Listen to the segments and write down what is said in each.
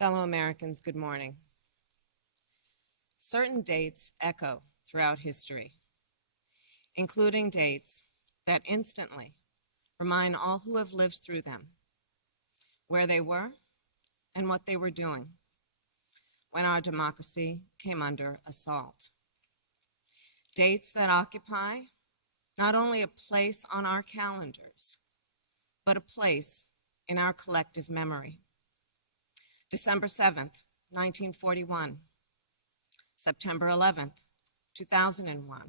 Fellow Americans, good morning. Certain dates echo throughout history, including dates that instantly remind all who have lived through them where they were and what they were doing when our democracy came under assault. Dates that occupy not only a place on our calendars, but a place in our collective memory. December 7th, 1941, September 11th, 2001,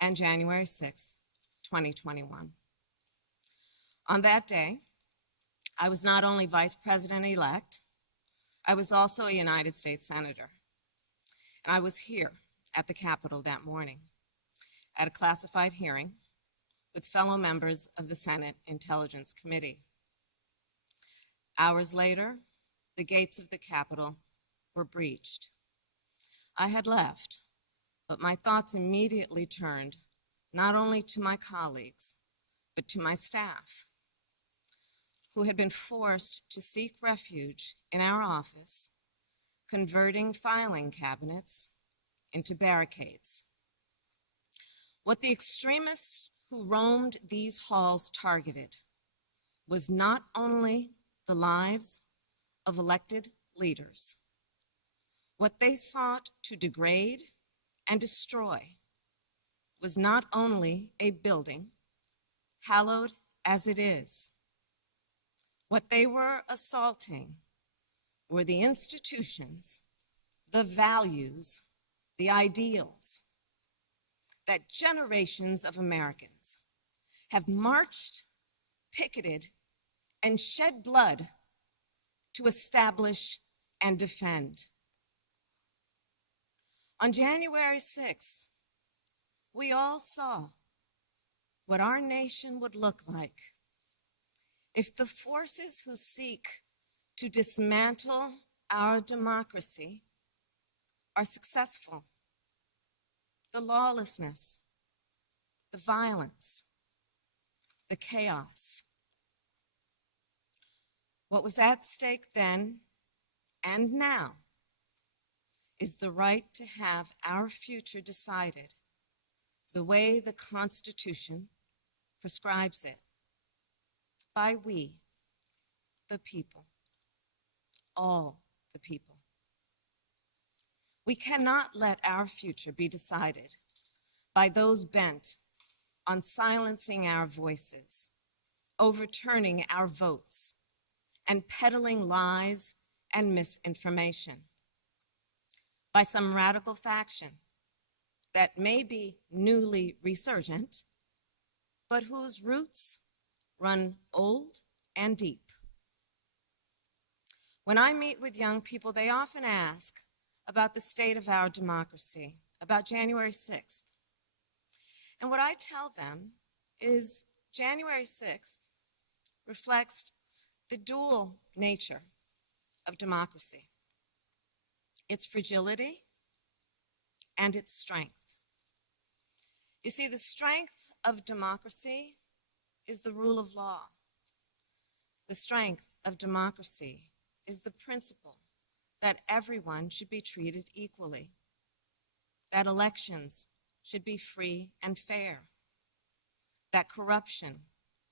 and January 6th, 2021. On that day, I was not only Vice President-elect, I was also a United States Senator. And I was here at the Capitol that morning at a classified hearing with fellow members of the Senate Intelligence Committee. Hours later, the gates of the Capitol were breached. I had left, but my thoughts immediately turned not only to my colleagues, but to my staff, who had been forced to seek refuge in our office, converting filing cabinets into barricades. What the extremists who roamed these halls targeted was not only the lives of elected leaders. What they sought to degrade and destroy was not only a building, hallowed as it is. What they were assaulting were the institutions, the values, the ideals that generations of Americans have marched, picketed, and shed blood to establish and defend. On January 6th, we all saw what our nation would look like if the forces who seek to dismantle our democracy are successful. The lawlessness, the violence, the chaos. What was at stake then and now is the right to have our future decided the way the Constitution prescribes it, by we, the people, all the people. We cannot let our future be decided by those bent on silencing our voices, overturning our votes, and peddling lies and misinformation by some radical faction that may be newly resurgent, but whose roots run old and deep. When I meet with young people, they often ask about the state of our democracy, about January 6th. And what I tell them is January 6th reflects the dual nature of democracy, its fragility and its strength. You see, the strength of democracy is the rule of law. The strength of democracy is the principle that everyone should be treated equally, that elections should be free and fair, that corruption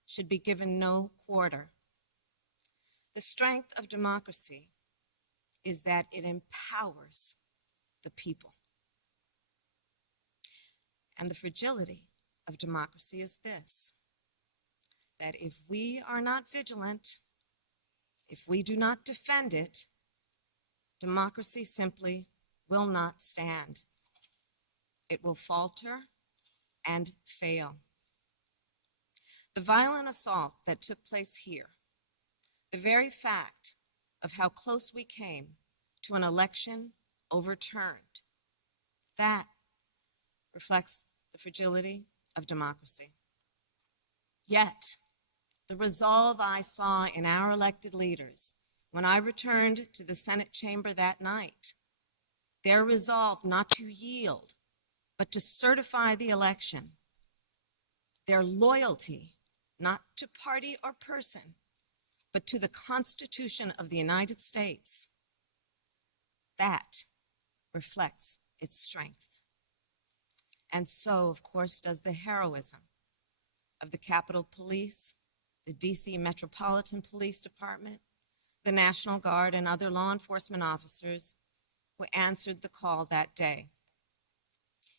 should be given no quarter. The strength of democracy is that it empowers the people. And the fragility of democracy is this, that if we are not vigilant, if we do not defend it, democracy simply will not stand. It will falter and fail. The violent assault that took place here, the very fact of how close we came to an election overturned, that reflects the fragility of democracy. Yet, the resolve I saw in our elected leaders when I returned to the Senate chamber that night, their resolve not to yield, but to certify the election, their loyalty not to party or person, but to the Constitution of the United States. That reflects its strength. And so, of course, does the heroism of the Capitol Police, the DC Metropolitan Police Department, the National Guard, and other law enforcement officers who answered the call that day,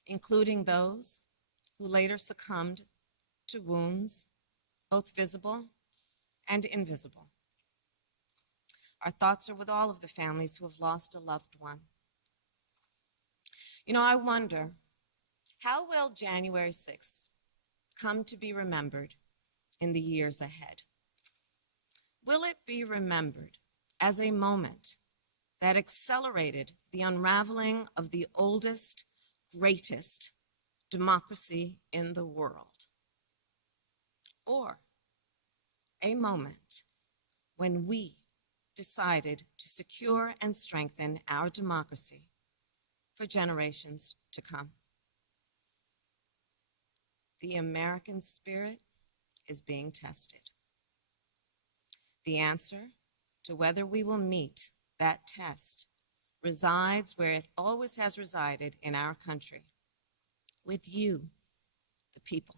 including those who later succumbed to wounds, both visible and invisible. Our thoughts are with all of the families who have lost a loved one. You know, I wonder, how will January 6th come to be remembered in the years ahead? Will it be remembered as a moment that accelerated the unraveling of the oldest, greatest democracy in the world? Or a moment when we decided to secure and strengthen our democracy for generations to come? The American spirit is being tested. The answer to whether we will meet that test resides where it always has resided in our country, with you, the people.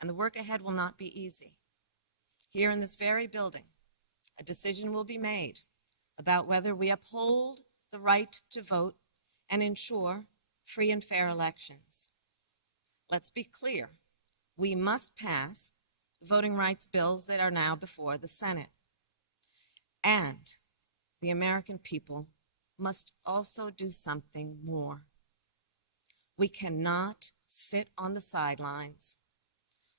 And the work ahead will not be easy. Here in this very building, a decision will be made about whether we uphold the right to vote and ensure free and fair elections. Let's be clear, we must pass the voting rights bills that are now before the Senate. And the American people must also do something more. We cannot sit on the sidelines.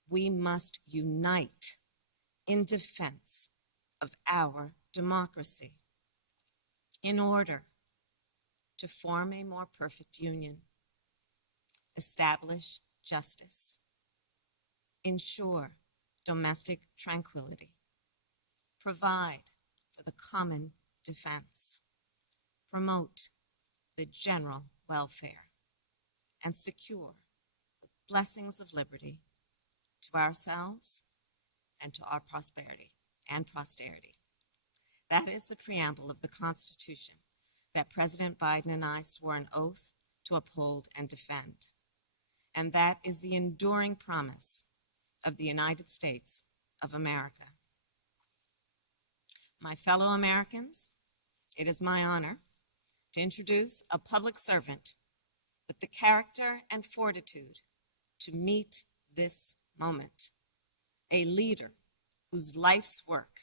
We must unite in defense of our democracy in order to form a more perfect union, establish justice, ensure domestic tranquility, provide for the common defense, promote the general welfare, and secure the blessings of liberty to ourselves and to our prosperity and posterity. That is the preamble of the Constitution that President Biden and I swore an oath to uphold and defend. And that is the enduring promise of the United States of America. My fellow Americans, it is my honor to introduce a public servant with the character and fortitude to meet this moment, a leader whose life's work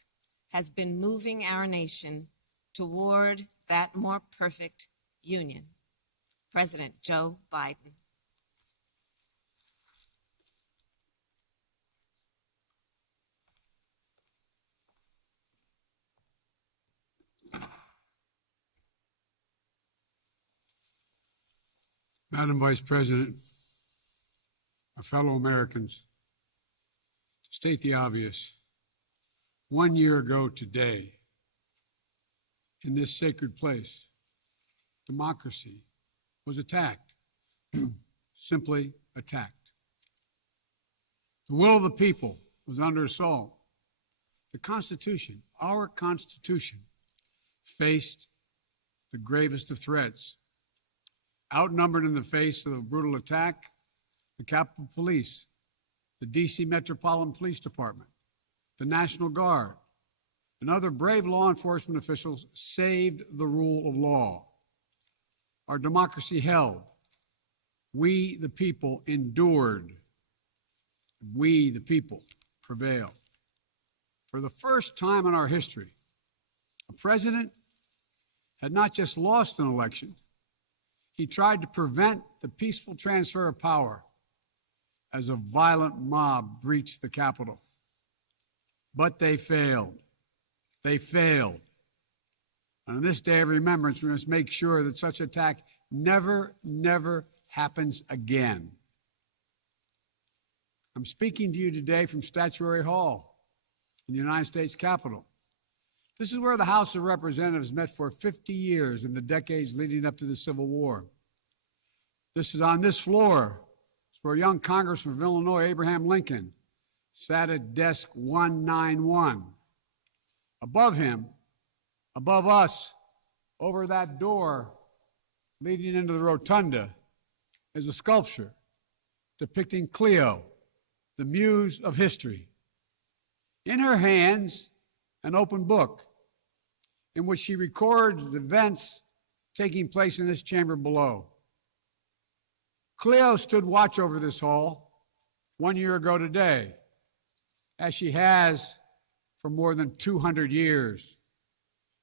has been moving our nation toward that more perfect union, President Joe Biden. Madam Vice President, my fellow Americans, to state the obvious, 1 year ago today, in this sacred place, democracy was attacked, simply attacked. The will of the people was under assault. The Constitution, our Constitution, faced the gravest of threats. Outnumbered in the face of a brutal attack, the Capitol Police, the DC Metropolitan Police Department, the National Guard, and other brave law enforcement officials saved the rule of law. Our democracy held. We, the people, endured. We, the people, prevailed. For the first time in our history, a president had not just lost an election, he tried to prevent the peaceful transfer of power as a violent mob breached the Capitol. But they failed. They failed. And on this day of remembrance, we must make sure that such attack never happens again. I'm speaking to you today from Statuary Hall in the United States Capitol. This is where the House of Representatives met for 50 years in the decades leading up to the Civil War. This is on this floor. It's where young Congressman from Illinois, Abraham Lincoln, sat at desk 191 Above him, above us, over that door leading into the rotunda, is a sculpture depicting Cleo, the muse of history. In her hands, an open book in which she records the events taking place in this chamber below. Cleo stood watch over this hall 1 year ago today, as she has for more than 200 years.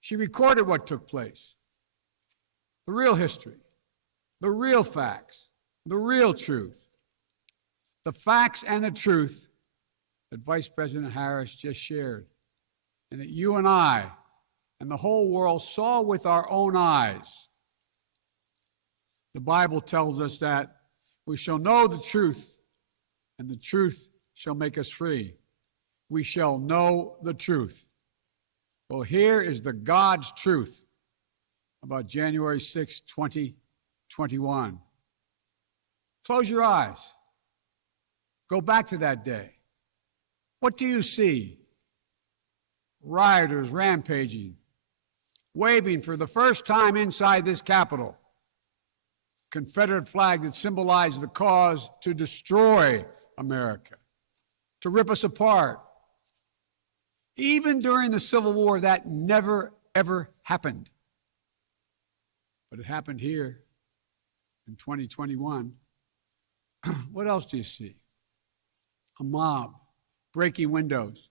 She recorded what took place, the real history, the real facts, the real truth, the facts and the truth that Vice President Harris just shared, and that you and I and the whole world saw with our own eyes. The Bible tells us that we shall know the truth, and the truth shall make us free. We shall know the truth. Well, here is the God's truth about January 6, 2021. Close your eyes. Go back to that day. What do you see? Rioters rampaging, waving for the first time inside this Capitol Confederate flag that symbolized the cause to destroy America, to rip us apart. Even during the Civil War, that never, ever happened. But it happened here in 2021. What else do you see? A mob breaking windows,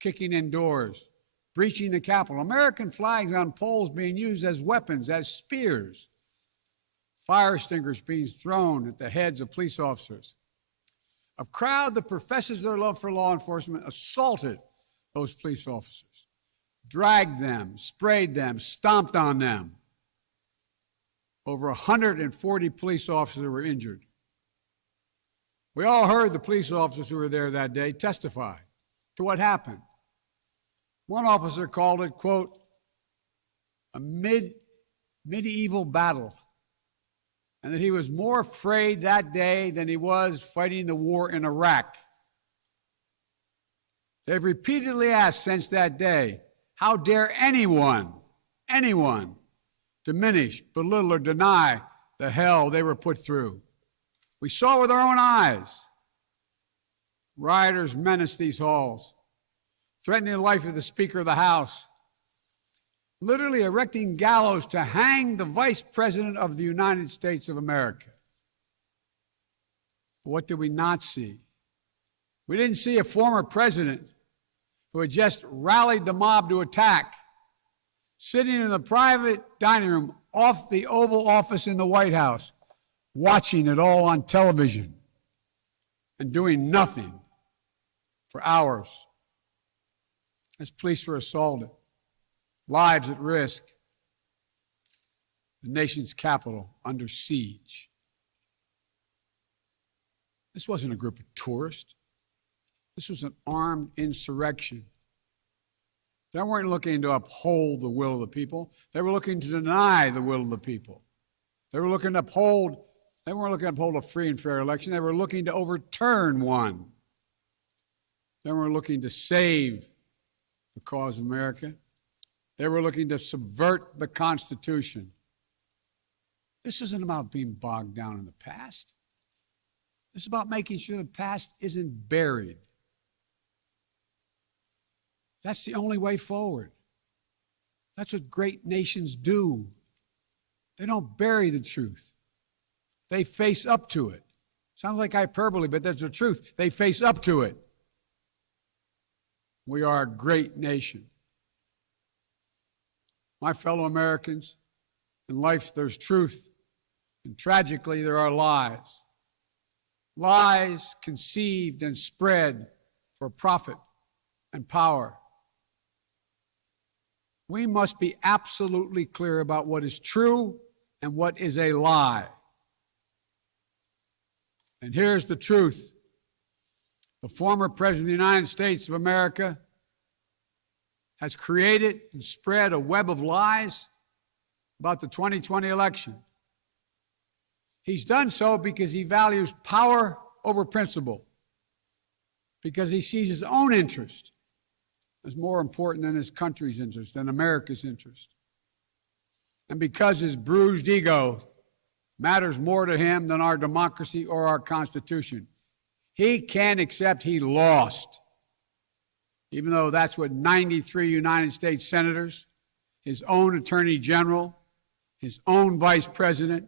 kicking in doors, breaching the Capitol. American flags on poles being used as weapons, as spears. Fire extinguishers being thrown at the heads of police officers. A crowd that professes their love for law enforcement assaulted those police officers, dragged them, sprayed them, stomped on them. Over 140 police officers were injured. We all heard the police officers who were there that day testify to what happened. One officer called it, quote, a medieval battle, and that he was more afraid that day than he was fighting the war in Iraq. They've repeatedly asked since that day, how dare anyone diminish, belittle, or deny the hell they were put through. We saw with our own eyes. Rioters menaced these halls, threatening the life of the Speaker of the House, literally erecting gallows to hang the Vice President of the United States of America. But what did we not see? We didn't see a former president who had just rallied the mob to attack, sitting in the private dining room off the Oval Office in the White House, watching it all on television and doing nothing for hours as police were assaulted, lives at risk, the nation's capital under siege. This wasn't a group of tourists. This was an armed insurrection. They weren't looking to uphold the will of the people. They were looking to deny the will of the people. They weren't looking to uphold a free and fair election. They were looking to overturn one. They were looking to save the cause of America. They were looking to subvert the Constitution. This isn't about being bogged down in the past. This is about making sure the past isn't buried. That's the only way forward. That's what great nations do. They don't bury the truth. They face up to it. Sounds like hyperbole, but that's the truth. They face up to it. We are a great nation. My fellow Americans, in life there's truth, and tragically there are lies. Lies conceived and spread for profit and power. We must be absolutely clear about what is true and what is a lie. And here's the truth. The former President of the United States of America has created and spread a web of lies about the 2020 election. He's done so because he values power over principle, because he sees his own interest is more important than his country's interest, than America's interest. And because his bruised ego matters more to him than our democracy or our Constitution, he can't accept he lost, even though that's what 93 United States senators, his own attorney general, his own vice president,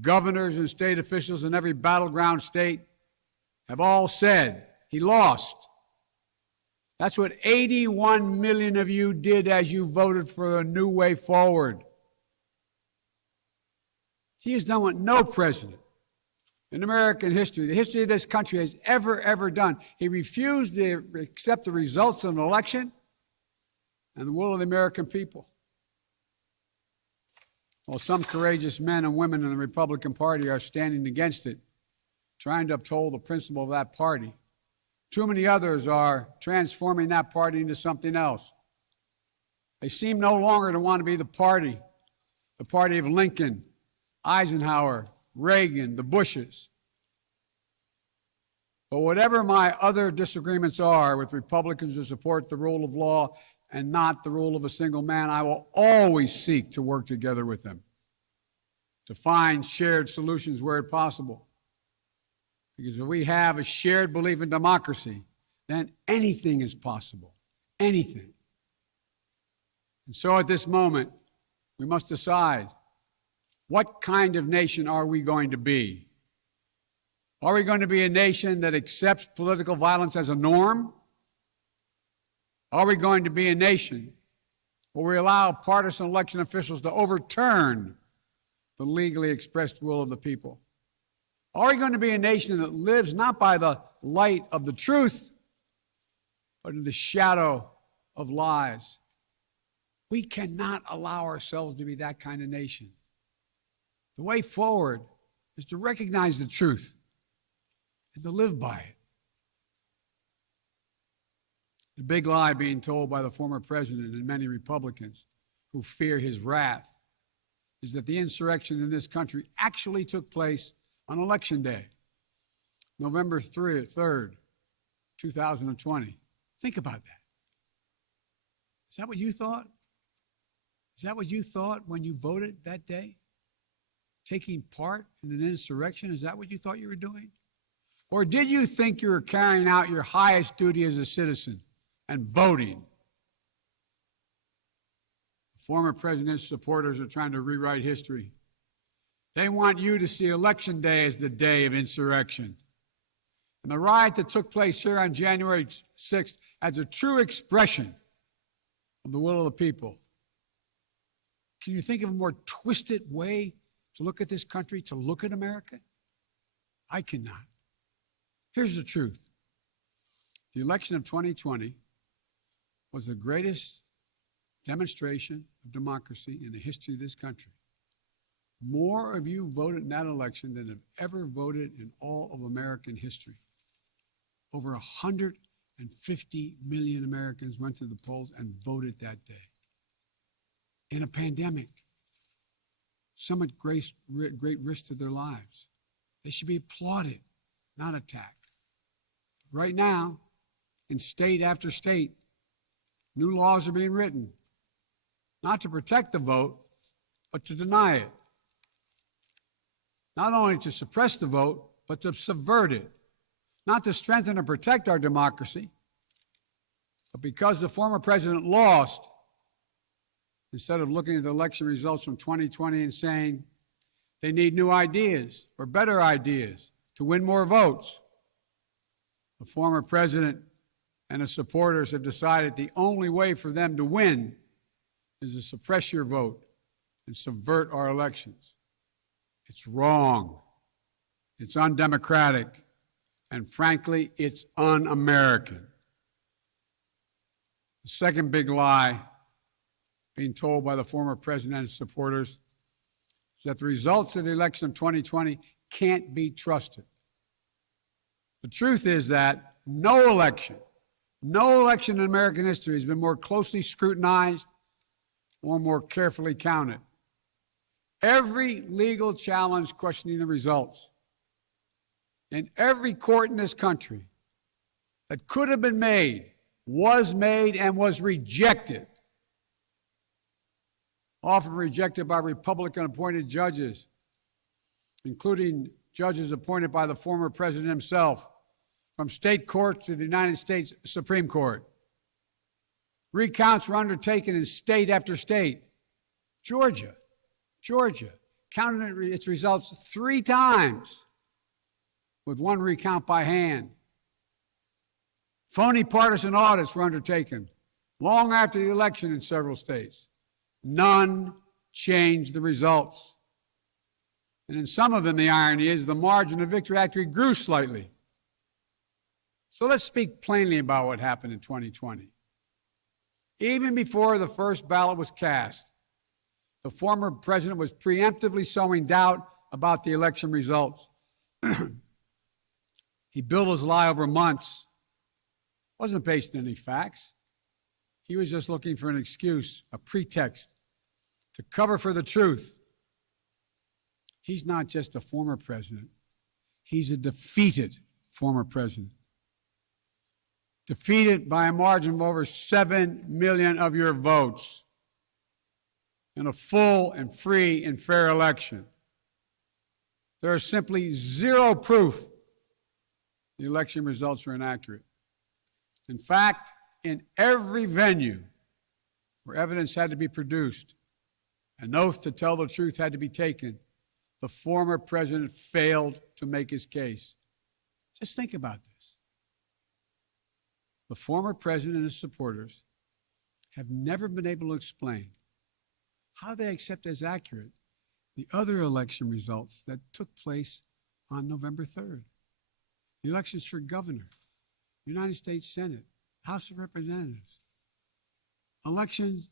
governors and state officials in every battleground state have all said he lost. That's what 81 million of you did as you voted for a new way forward. He has done what no president in American history, the history of this country, has ever done. He refused to accept the results of an election and the will of the American people. While some courageous men and women in the Republican Party are standing against it, trying to uphold the principle of that party, too many others are transforming that party into something else. They seem no longer to want to be the party of Lincoln, Eisenhower, Reagan, the Bushes. But whatever my other disagreements are with Republicans who support the rule of law and not the rule of a single man, I will always seek to work together with them to find shared solutions where it's possible. Because if we have a shared belief in democracy, then anything is possible. Anything. And so at this moment, we must decide, what kind of nation are we going to be? Are we going to be a nation that accepts political violence as a norm? Are we going to be a nation where we allow partisan election officials to overturn the legally expressed will of the people? Are we going to be a nation that lives not by the light of the truth, but in the shadow of lies? We cannot allow ourselves to be that kind of nation. The way forward is to recognize the truth and to live by it. The big lie being told by the former president and many Republicans who fear his wrath is that the insurrection in this country actually took place on Election Day, November 3rd, 2020. Think about that. Is that what you thought? Is that what you thought when you voted that day? Taking part in an insurrection? Is that what you thought you were doing? Or did you think you were carrying out your highest duty as a citizen and voting? The former president's supporters are trying to rewrite history. They want you to see Election Day as the day of insurrection. And the riot that took place here on January 6th as a true expression of the will of the people. Can you think of a more twisted way to look at this country, to look at America? I cannot. Here's the truth. The election of 2020 was the greatest demonstration of democracy in the history of this country. More of you voted in that election than have ever voted in all of American history. Over 150 million Americans went to the polls and voted that day. In a pandemic, some at great risk to their lives. They should be applauded, not attacked. Right now, in state after state, new laws are being written, not to protect the vote, but to deny it. Not only to suppress the vote, but to subvert it. Not to strengthen or protect our democracy, but because the former president lost, instead of looking at the election results from 2020 and saying they need new ideas or better ideas to win more votes, the former president and his supporters have decided the only way for them to win is to suppress your vote and subvert our elections. It's wrong. It's undemocratic. And frankly, it's un-American. The second big lie being told by the former president and his supporters is that the results of the election of 2020 can't be trusted. The truth is that no election in American history has been more closely scrutinized or more carefully counted. Every legal challenge questioning the results in every court in this country that could have been made was made and was rejected, often rejected by Republican-appointed judges, including judges appointed by the former president himself, from state courts to the United States Supreme Court. Recounts were undertaken in state after state. Georgia counted its results 3 times, with 1 recount by hand. Phony partisan audits were undertaken long after the election in several states. None changed the results. And in some of them, the irony is the margin of victory actually grew slightly. So let's speak plainly about what happened in 2020. Even before the first ballot was cast, the former president was preemptively sowing doubt about the election results. He built his lie over months. Wasn't based on any facts. He was just looking for an excuse, a pretext, to cover for the truth. He's not just a former president. He's a defeated former president. Defeated by a margin of over 7 million of your votes in a full and free and fair election. There is simply zero proof the election results were inaccurate. In fact, in every venue where evidence had to be produced, an oath to tell the truth had to be taken, the former president failed to make his case. Just think about this. The former president and his supporters have never been able to explain how they accept as accurate the other election results that took place on November 3rd. The elections for governor, United States Senate, House of Representatives. Elections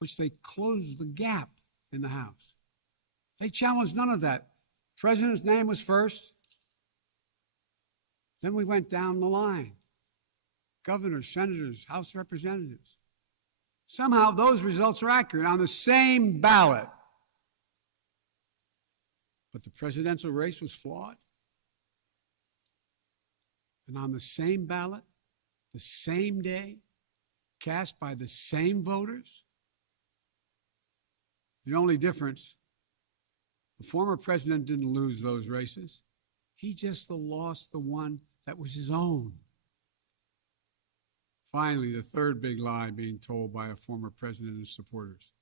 which they closed the gap in the House. They challenged none of that. The president's name was first. Then we went down the line. Governors, senators, House of Representatives. Somehow those results are accurate on the same ballot. But the presidential race was flawed. And on the same ballot, the same day, cast by the same voters. The only difference, the former president didn't lose those races. He just lost the one that was his own. Finally, the third big lie being told by a former president and his supporters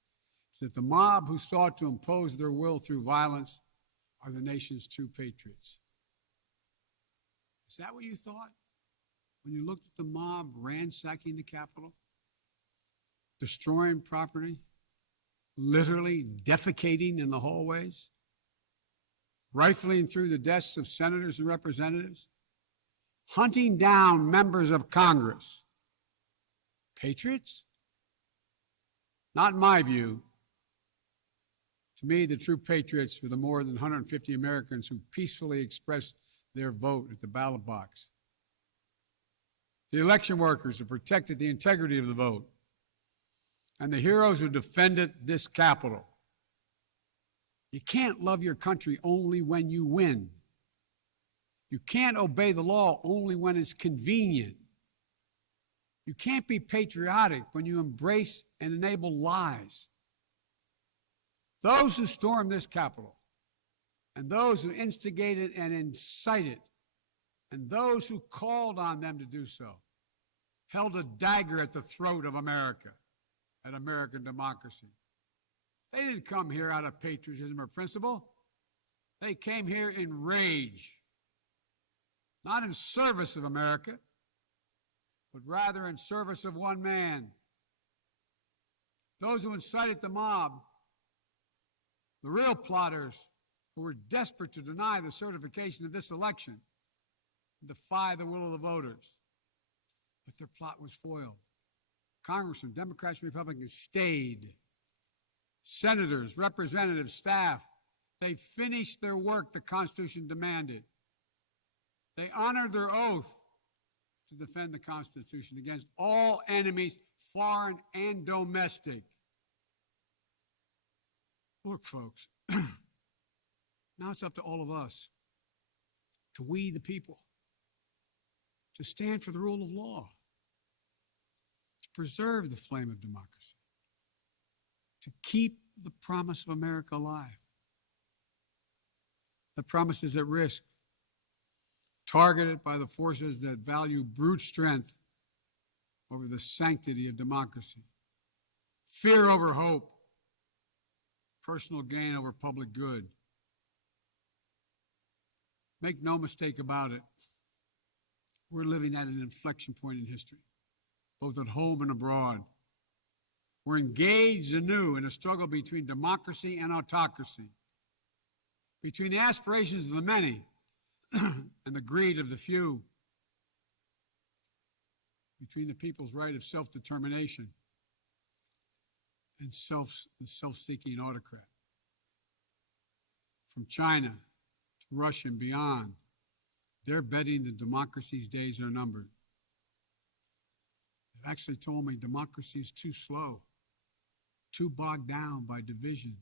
is that the mob who sought to impose their will through violence are the nation's true patriots. Is that what you thought when you looked at the mob ransacking the Capitol, destroying property, literally defecating in the hallways, rifling through the desks of senators and representatives, hunting down members of Congress? Patriots? Not in my view. To me, the true patriots were the more than 150 Americans who peacefully expressed their vote at the ballot box. The election workers who protected the integrity of the vote. And the heroes who defended this Capitol. You can't love your country only when you win. You can't obey the law only when it's convenient. You can't be patriotic when you embrace and enable lies. Those who stormed this Capitol, and those who instigated and incited, and those who called on them to do so, held a dagger at the throat of America, at American democracy. They didn't come here out of patriotism or principle. They came here in rage, not in service of America, but rather in service of one man. Those who incited the mob, the real plotters who were desperate to deny the certification of this election, defy the will of the voters. But their plot was foiled. Congressmen, Democrats, and Republicans stayed. Senators, representatives, staff, they finished their work the Constitution demanded. They honored their oath to defend the Constitution against all enemies, foreign and domestic. Look, folks, now it's up to all of us, to we the people, to stand for the rule of law, preserve the flame of democracy, to keep the promise of America alive. That promise is at risk, targeted by the forces that value brute strength over the sanctity of democracy, fear over hope, personal gain over public good. Make no mistake about it, we're living at an inflection point in history, both at home and abroad. We're engaged anew in a struggle between democracy and autocracy, between the aspirations of the many and the greed of the few, between the people's right of self-determination and the self-seeking autocrat. From China to Russia and beyond, they're betting that democracy's days are numbered. They've actually told me democracy is too slow, too bogged down by division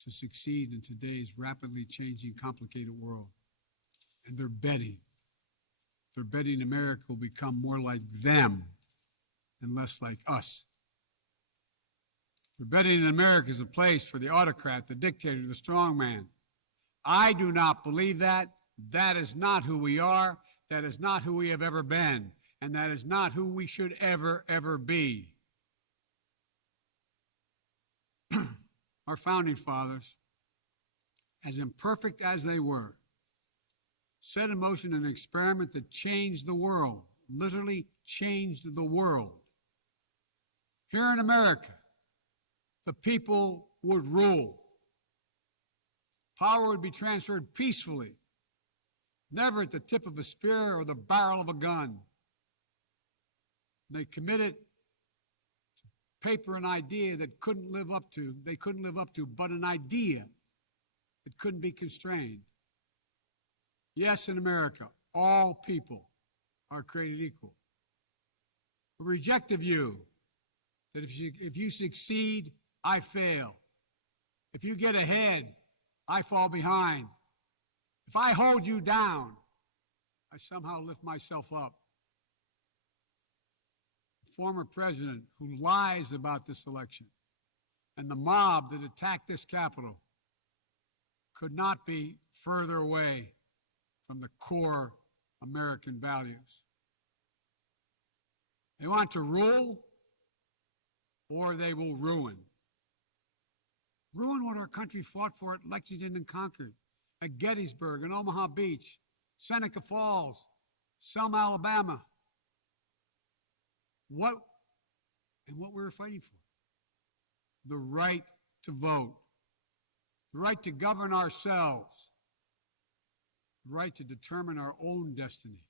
to succeed in today's rapidly changing, complicated world. And they're betting America will become more like them and less like us. They're betting that America is a place for the autocrat, the dictator, the strongman. I do not believe that. That is not who we are. That is not who we have ever been. And that is not who we should ever, ever be. Our founding fathers, as imperfect as they were, set in motion an experiment that changed the world, literally changed the world. Here in America, the people would rule. Power would be transferred peacefully, never at the tip of a spear or the barrel of a gun. They committed to paper an idea that they couldn't live up to, but an idea that couldn't be constrained. Yes, in America, all people are created equal. We reject the view that if you succeed, I fail. If you get ahead, I fall behind. If I hold you down, I somehow lift myself up. The former president who lies about this election and the mob that attacked this Capitol could not be further away from the core American values. They want to rule, or they will ruin. Ruin what our country fought for at Lexington and Concord, at Gettysburg and Omaha Beach, Seneca Falls, Selma, Alabama. What we were fighting for? The right to vote, the right to govern ourselves, the right to determine our own destiny.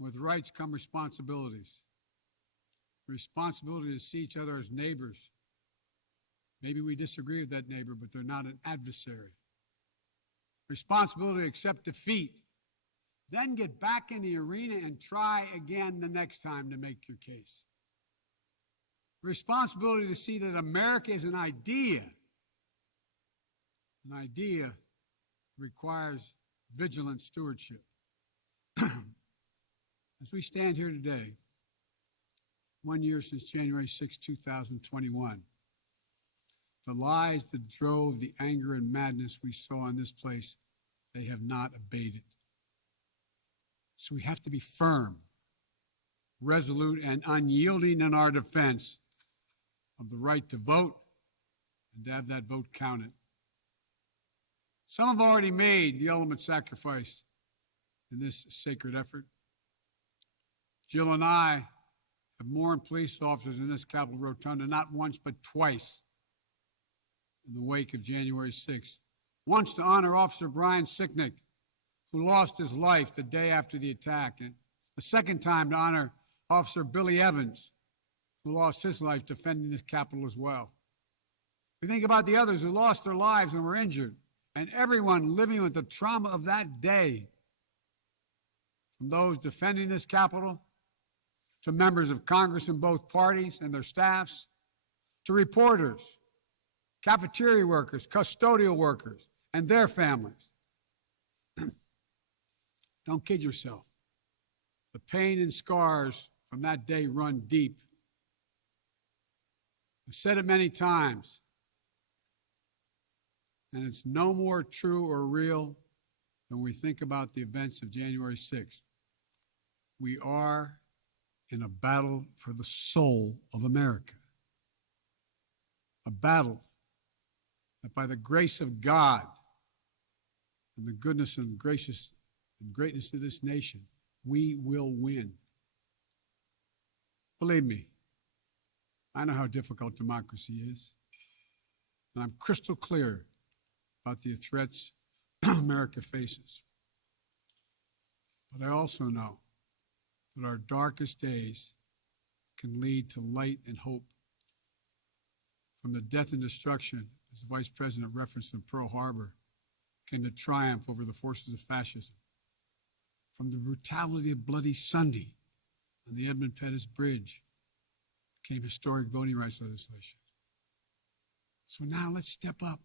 With rights come responsibilities. Responsibility to see each other as neighbors. Maybe we disagree with that neighbor, but they're not an adversary. Responsibility to accept defeat. Then get back in the arena and try again the next time to make your case. Responsibility to see that America is an idea. An idea requires vigilant stewardship. As we stand here today, 1 year since January 6, 2021, the lies that drove the anger and madness we saw in this place, they have not abated. So we have to be firm, resolute, and unyielding in our defense of the right to vote and to have that vote counted. Some have already made the ultimate sacrifice in this sacred effort. Jill and I have mourned police officers in this Capitol Rotunda not once but twice in the wake of January 6th. Once to honor Officer Brian Sicknick, who lost his life the day after the attack, and the second time to honor Officer Billy Evans, who lost his life defending this Capitol as well. We think about the others who lost their lives and were injured, and everyone living with the trauma of that day, from those defending this Capitol, to members of Congress in both parties and their staffs, to reporters, cafeteria workers, custodial workers, and their families. Don't kid yourself. The pain and scars from that day run deep. I've said it many times, and it's no more true or real than we think about the events of January 6th. We are in a battle for the soul of America. A battle that by the grace of God and the goodness and greatness of this nation, we will win. Believe me, I know how difficult democracy is, and I'm crystal clear about the threats America faces. But I also know that our darkest days can lead to light and hope. From the death and destruction, as the Vice President referenced in Pearl Harbor, came the triumph over the forces of fascism. From the brutality of Bloody Sunday on the Edmund Pettus Bridge came historic voting rights legislation. So now let's step up,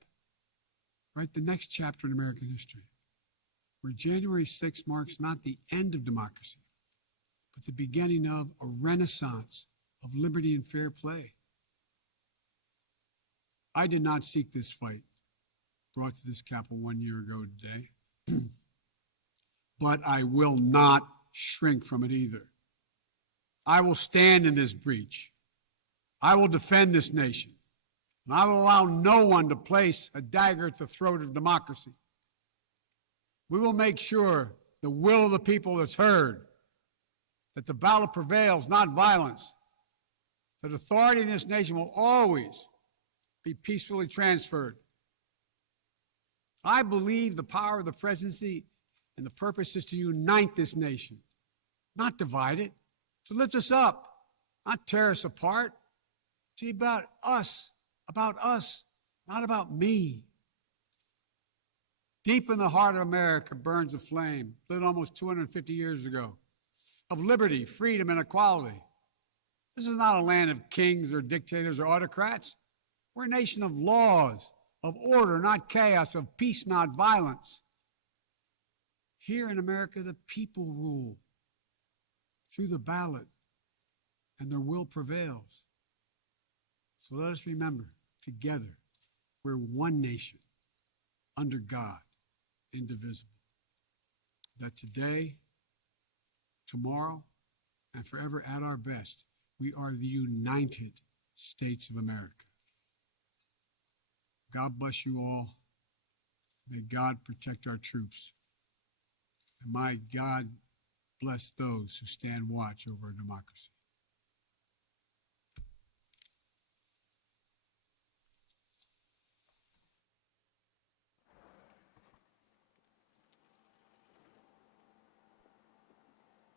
write the next chapter in American history, where January 6th marks not the end of democracy, but the beginning of a renaissance of liberty and fair play. I did not seek this fight brought to this Capitol 1 year ago today, but I will not shrink from it either. I will stand in this breach. I will defend this nation, and I will allow no one to place a dagger at the throat of democracy. We will make sure the will of the people is heard, that the ballot prevails, not violence, that authority in this nation will always be peacefully transferred. I believe the power of the presidency and the purpose is to unite this nation, not divide it, to lift us up, not tear us apart. To be about us, not about me. Deep in the heart of America burns a flame, lit almost 250 years ago, of liberty, freedom, and equality. This is not a land of kings or dictators or autocrats. We're a nation of laws, of order, not chaos, of peace, not violence. Here in America, the people rule through the ballot, and their will prevails. So let us remember, together, we're one nation, under God, indivisible. That today, tomorrow, and forever at our best, we are the United States of America. God bless you all. May God protect our troops. And may God bless those who stand watch over our democracy.